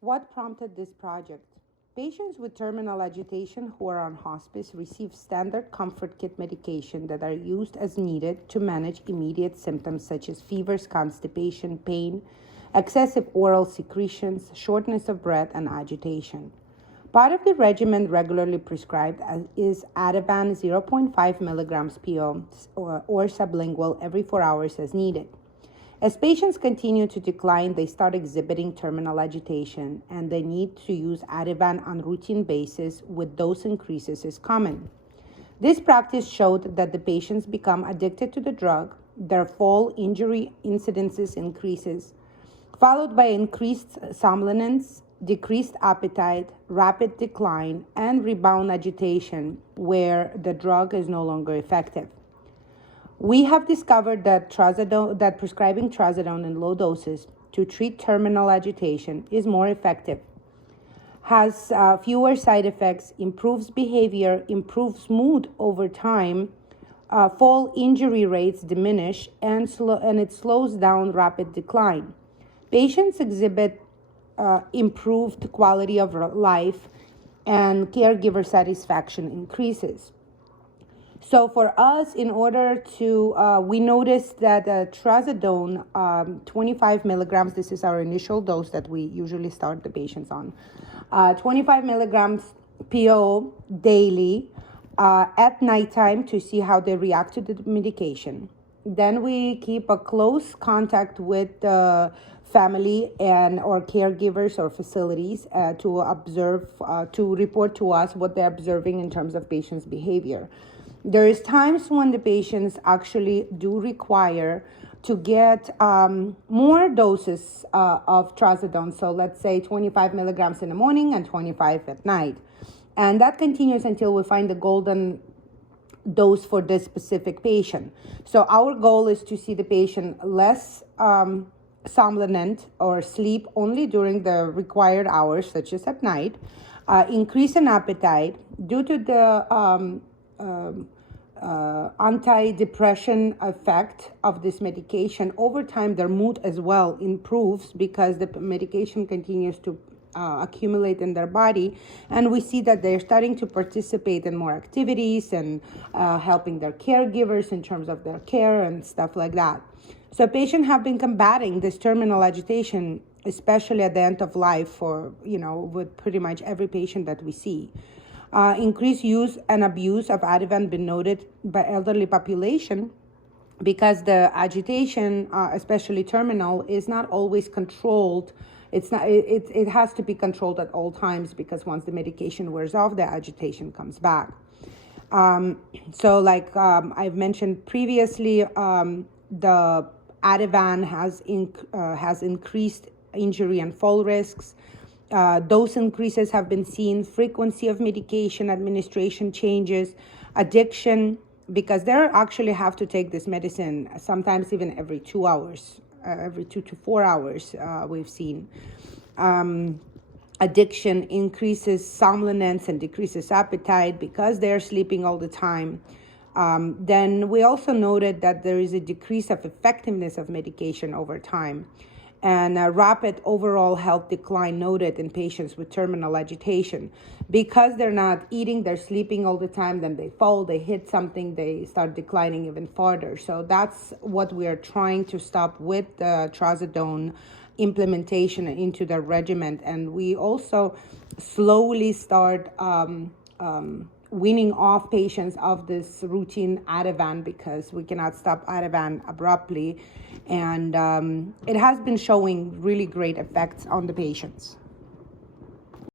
What prompted this project? Patients with terminal agitation who are on hospice receive standard comfort kit medication that are used as needed to manage immediate symptoms such as fevers, constipation, pain, excessive oral secretions, shortness of breath, and agitation. Part of the regimen regularly prescribed is Ativan 0.5 milligrams PO or sublingual every 4 hours as needed. As patients continue to decline, they start exhibiting terminal agitation, and the need to use Ativan on routine basis with dose increases is common. This practice showed that the patients become addicted to the drug, their fall injury incidences increases, followed by increased somnolence, decreased appetite, rapid decline, and rebound agitation where the drug is no longer effective. We have discovered that prescribing trazodone in low doses to treat terminal agitation is more effective, has fewer side effects, improves behavior, improves mood over time, fall injury rates diminish, and it slows down rapid decline. Patients exhibit improved quality of life, and caregiver satisfaction increases. So for us, in order to, we noticed that trazodone, 25 milligrams, this is our initial dose that we usually start the patients on, 25 milligrams PO daily at nighttime to see how they react to the medication. Then we keep a close contact with the family and or caregivers or facilities to observe, to report to us what they're observing in terms of patients' behavior. There is times when the patients actually do require to get more doses of trazodone. So let's say 25 milligrams in the morning and 25 at night. And that continues until we find the golden dose for this specific patient. So our goal is to see the patient less somnolent or sleep only during the required hours, such as at night, increase in appetite due to the anti-depression effect of this medication. Over time, their mood as well improves because the medication continues to accumulate in their body, and we see that they're starting to participate in more activities and helping their caregivers in terms of their care and stuff like that. So patients have been combating this terminal agitation, especially at the end of life, for with pretty much every patient that we see. Increased use and abuse of Ativan been noted by elderly population because the agitation, especially terminal, is not always controlled. It has to be controlled at all times because once the medication wears off, the agitation comes back. So like I've mentioned previously, the Ativan has increased injury and fall risks. Dose increases have been seen, frequency of medication administration changes, addiction, because they actually have to take this medicine sometimes even every 2 hours, every 2 to 4 hours, we've seen. Addiction increases somnolence and decreases appetite because they're sleeping all the time. Then we also noted that there is a decrease of effectiveness of medication over time, and a rapid overall health decline noted in patients with terminal agitation. Because they're not eating, they're sleeping all the time, then they fall, they hit something, they start declining even farther. So that's what we are trying to stop with the trazodone implementation into the regimen. And we also slowly start weaning off patients of this routine Ativan because we cannot stop Ativan abruptly. And it has been showing really great effects on the patients.